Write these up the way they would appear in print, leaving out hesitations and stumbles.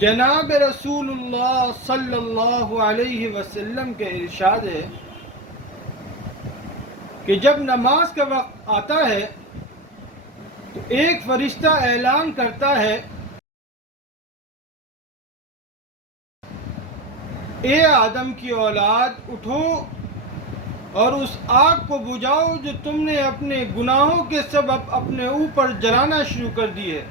جناب رسول اللہ صلی اللہ علیہ وسلم کے ارشاد ہے کہ جب نماز کا وقت آتا ہے تو ایک فرشتہ اعلان کرتا ہے، اے آدم کی اولاد، اٹھو اور اس آگ کو بجھاؤ جو تم نے اپنے گناہوں کے سبب اپنے اوپر جلانا شروع کر دی ہے۔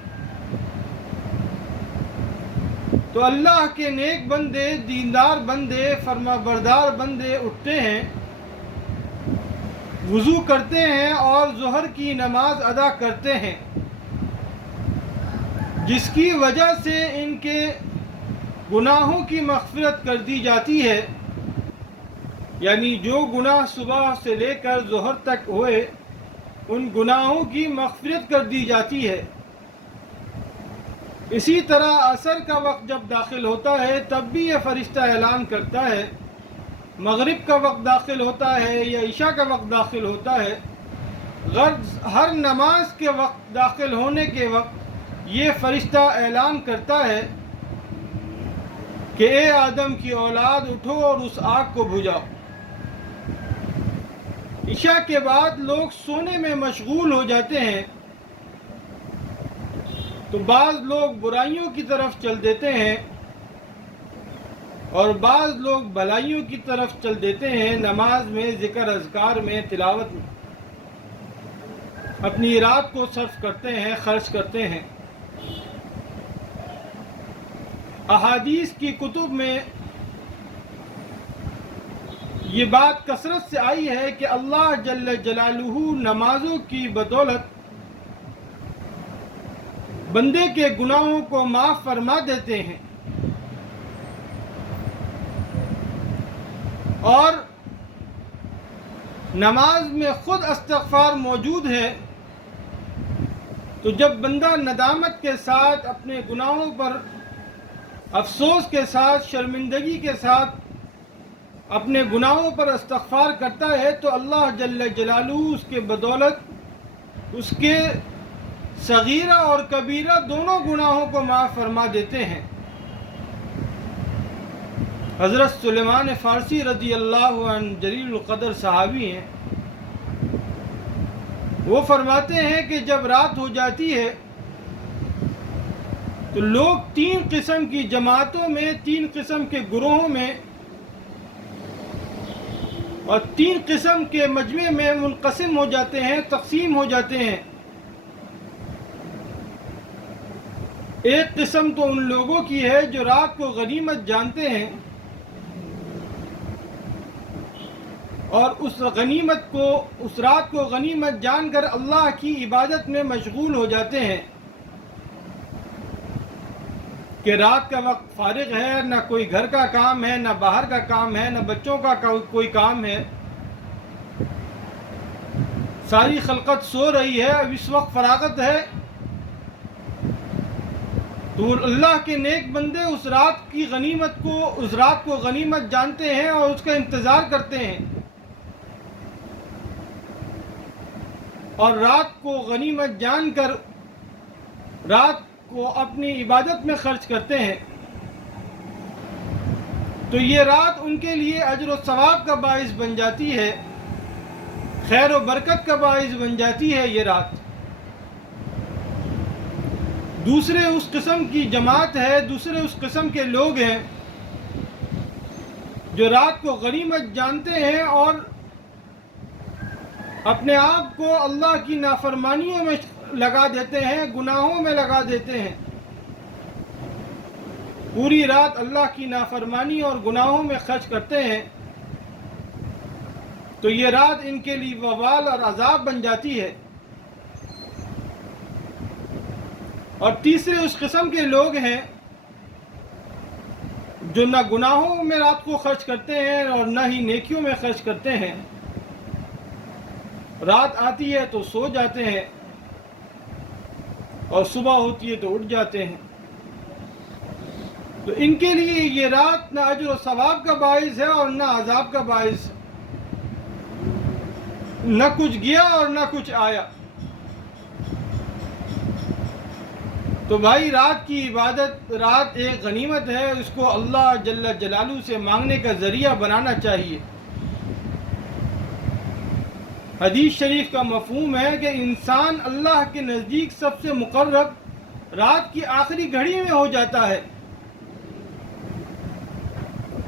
تو اللہ کے نیک بندے، دیندار بندے، فرما بردار بندے اٹھتے ہیں، وضو کرتے ہیں اور ظہر کی نماز ادا کرتے ہیں، جس کی وجہ سے ان کے گناہوں کی مغفرت کر دی جاتی ہے، یعنی جو گناہ صبح سے لے کر ظہر تک ہوئے ان گناہوں کی مغفرت کر دی جاتی ہے۔ اسی طرح عصر کا وقت جب داخل ہوتا ہے تب بھی یہ فرشتہ اعلان کرتا ہے، مغرب کا وقت داخل ہوتا ہے یا عشاء کا وقت داخل ہوتا ہے، غرض ہر نماز کے وقت داخل ہونے کے وقت یہ فرشتہ اعلان کرتا ہے کہ اے آدم کی اولاد، اٹھو اور اس آگ کو بجھاؤ۔ عشاء کے بعد لوگ سونے میں مشغول ہو جاتے ہیں تو بعض لوگ برائیوں کی طرف چل دیتے ہیں اور بعض لوگ بھلائیوں کی طرف چل دیتے ہیں، نماز میں، ذکر اذکار میں، تلاوت میں اپنی رات کو صرف کرتے ہیں، خرچ کرتے ہیں۔ احادیث کی کتب میں یہ بات کثرت سے آئی ہے کہ اللہ جل جلالہ نمازوں کی بدولت بندے کے گناہوں کو معاف فرما دیتے ہیں، اور نماز میں خود استغفار موجود ہے۔ تو جب بندہ ندامت کے ساتھ، اپنے گناہوں پر افسوس کے ساتھ، شرمندگی کے ساتھ اپنے گناہوں پر استغفار کرتا ہے تو اللہ جل جلالہ اس کے بدولت اس کے صغیرہ اور کبیرہ دونوں گناہوں کو معاف فرما دیتے ہیں۔ حضرت سلیمان فارسی رضی اللہ عنہ جلیل القدر صحابی ہیں، وہ فرماتے ہیں کہ جب رات ہو جاتی ہے تو لوگ تین قسم کی جماعتوں میں، تین قسم کے گروہوں میں اور تین قسم کے مجمع میں منقسم ہو جاتے ہیں، تقسیم ہو جاتے ہیں۔ ایک قسم تو ان لوگوں کی ہے جو رات کو غنیمت جانتے ہیں اور اس رات کو غنیمت جان کر اللہ کی عبادت میں مشغول ہو جاتے ہیں کہ رات کا وقت فارغ ہے، نہ کوئی گھر کا کام ہے، نہ باہر کا کام ہے، نہ بچوں کا کوئی کام ہے، ساری خلقت سو رہی ہے، اب اس وقت فراغت ہے۔ تو اللہ کے نیک بندے اس رات کو غنیمت جانتے ہیں اور اس کا انتظار کرتے ہیں، اور رات کو غنیمت جان کر رات کو اپنی عبادت میں خرچ کرتے ہیں۔ تو یہ رات ان کے لیے اجر و ثواب کا باعث بن جاتی ہے، خیر و برکت کا باعث بن جاتی ہے یہ رات۔ دوسرے اس قسم کی جماعت ہے، دوسرے اس قسم کے لوگ ہیں جو رات کو غنیمت جانتے ہیں اور اپنے آپ کو اللہ کی نافرمانیوں میں لگا دیتے ہیں، گناہوں میں لگا دیتے ہیں، پوری رات اللہ کی نافرمانی اور گناہوں میں خرچ کرتے ہیں۔ تو یہ رات ان کے لیے وبال اور عذاب بن جاتی ہے۔ اور تیسرے اس قسم کے لوگ ہیں جو نہ گناہوں میں رات کو خرچ کرتے ہیں اور نہ ہی نیکیوں میں خرچ کرتے ہیں، رات آتی ہے تو سو جاتے ہیں اور صبح ہوتی ہے تو اٹھ جاتے ہیں۔ تو ان کے لیے یہ رات نہ اجر و ثواب کا باعث ہے اور نہ عذاب کا باعث، نہ کچھ گیا اور نہ کچھ آیا۔ تو بھائی رات کی عبادت، رات ایک غنیمت ہے، اس کو اللہ جل جلالہ سے مانگنے کا ذریعہ بنانا چاہیے۔ حدیث شریف کا مفہوم ہے کہ انسان اللہ کے نزدیک سب سے مقرب رات کی آخری گھڑی میں ہو جاتا ہے،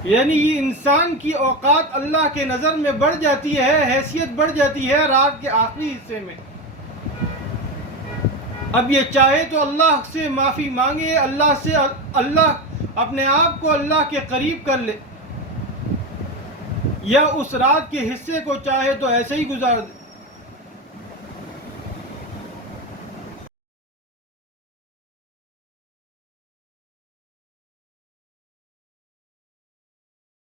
یعنی یہ انسان کی اوقات اللہ کے نظر میں بڑھ جاتی ہے، حیثیت بڑھ جاتی ہے رات کے آخری حصے میں۔ اب یہ چاہے تو اللہ سے معافی مانگے، اللہ اپنے آپ کو اللہ کے قریب کر لے، یا اس رات کے حصے کو چاہے تو ایسے ہی گزار دے۔